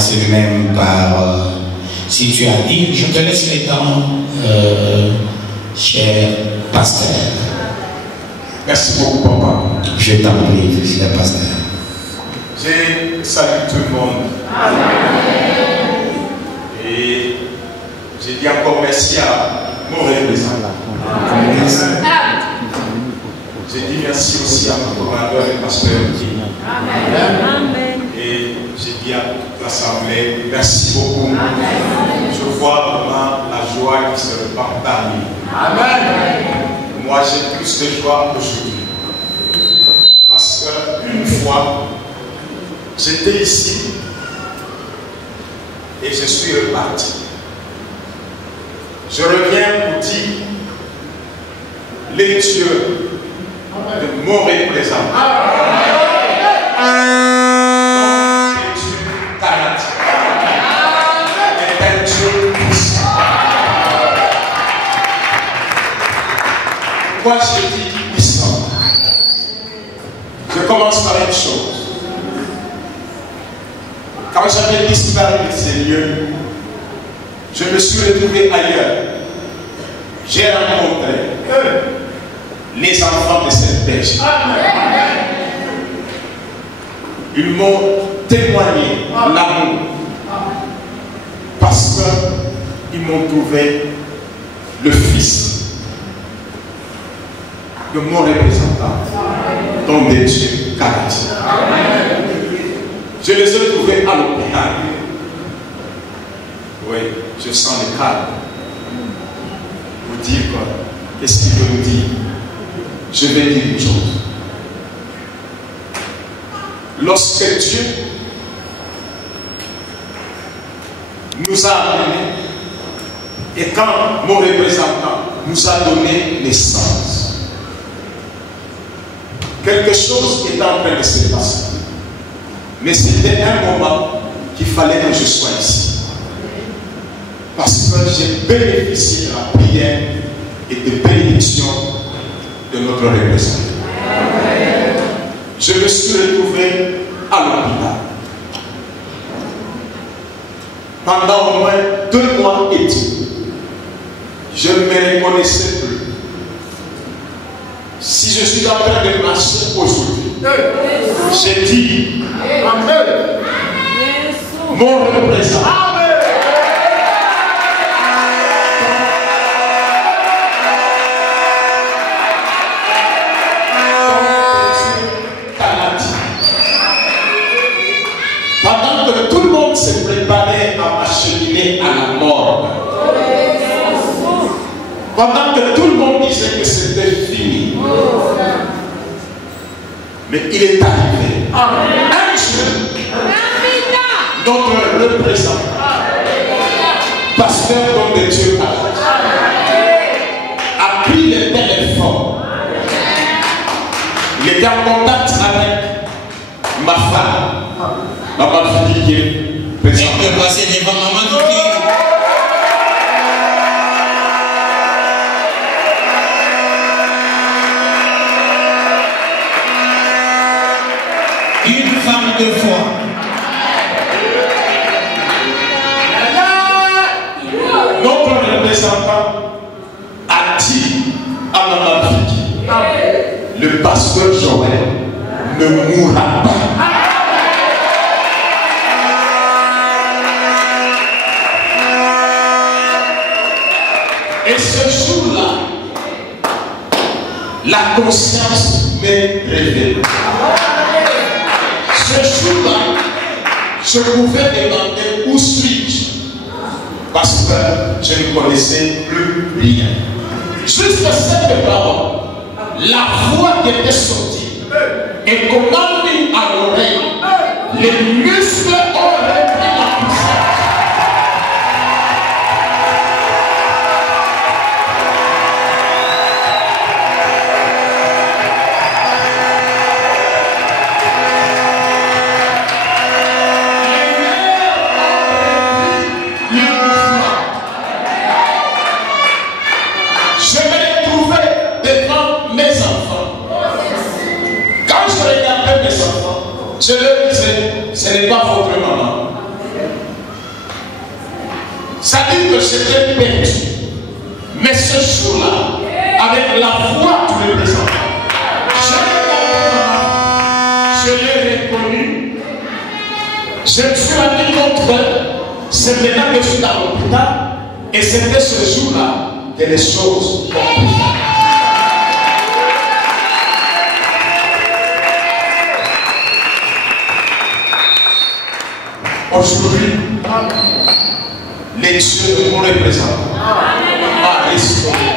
commencer même par, si tu as dit, je te laisse les temps, cher pasteur. Merci beaucoup, papa. Je t'en prie, cher pasteur. Je salue tout le monde. Amen. Et je dis encore merci à mon représentant. Je dis merci aussi à mon commandeur et pasteur Kim. Amen. Et je dis à toute l'assemblée, merci beaucoup. Amen. Je vois vraiment la joie qui se répand parmi nous. Amen. Moi, j'ai plus de joie aujourd'hui. Parce qu'une fois, j'étais ici et je suis reparti. Je reviens pour dire les dieux de mon représentant. Donc, c'est Dieu Canadien. Et un Dieu puissant. Pourquoi je dis puissant? Je commence par une chose. Quand j'avais disparu de ces lieux, je me suis retrouvé ailleurs. J'ai rencontré les enfants de cette pêche. Ils m'ont témoigné l'amour parce qu'ils m'ont trouvé le fils de mon représentant, donc des dieux canadiens. Je les ai trouvés à l'hôpital. Oui, je sens le calme. Vous dire quoi? Qu'est-ce qu'il veut nous dire? Je vais dire une chose. Lorsque Dieu nous a amenés, et quand mon représentant nous a donné naissance, quelque chose est en train de se passer. Mais c'était un moment qu'il fallait que je sois ici. Parce que j'ai bénéficié de la prière et de bénédiction de notre représentant. Je me suis retrouvé à l'hôpital. Pendant au moins 2 mois et demi, je ne me reconnaissais plus. Si je suis en train de marcher aujourd'hui, j'ai dit Amen. Mon représentant. Pendant que tout le monde se préparait à m'acheminer à la mort, pendant que tout le monde disait que c'était fini, mais il est arrivé un jour, notre représentant, pasteur comme de Dieu, a pris le téléphone. Il était en contact avec ma femme, maman fille qui est présente. On peut passer devant maman Fiki. Une femme 2 fois. Notre représentant a dit à maman Fiki, le pasteur Joël ne mourra pas. Et ce jour-là, la conscience m'est révélée. Ce jour-là, je pouvais demander où suis-je, parce que je ne connaissais plus rien. Jusqu'à cette parole, la voix qui était sortie et comment mis à l'oreille, les muscles ont repris la puissance. Je leur disais, ce n'est pas votre maman. j'étais perdu. Mais ce jour-là, avec la foi, tu le présentes. Je l'ai reconnu. Je me suis rendu compte que c'est maintenant que je suis dans l'hôpital. Et c'était ce jour-là que les choses ont pris fin. Aujourd'hui, les dieux de mon représentant a restauré.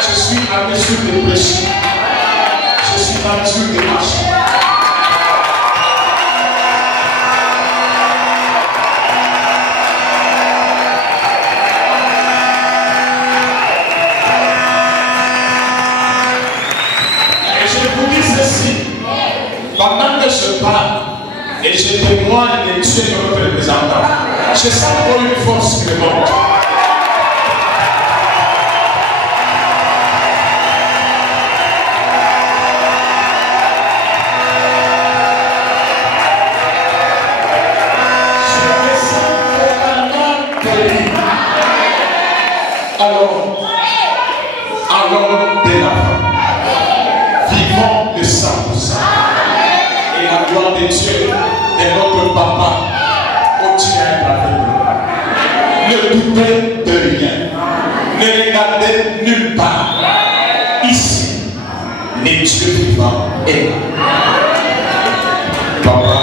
Je suis à mesure de prêcher. Je suis à mesure de marcher. Et je vous dis ceci, pendant que je parle, et je témoigne de Dieu de notre représentant, je sens encore une force qui me monte. Alors, dès la fin, vivons de 100%. Et la gloire de Dieu, de notre papa, continue à être avec nous. Ne doutez de rien. Ne regardez nulle part. Ici, les dieux vivants est là. Papa,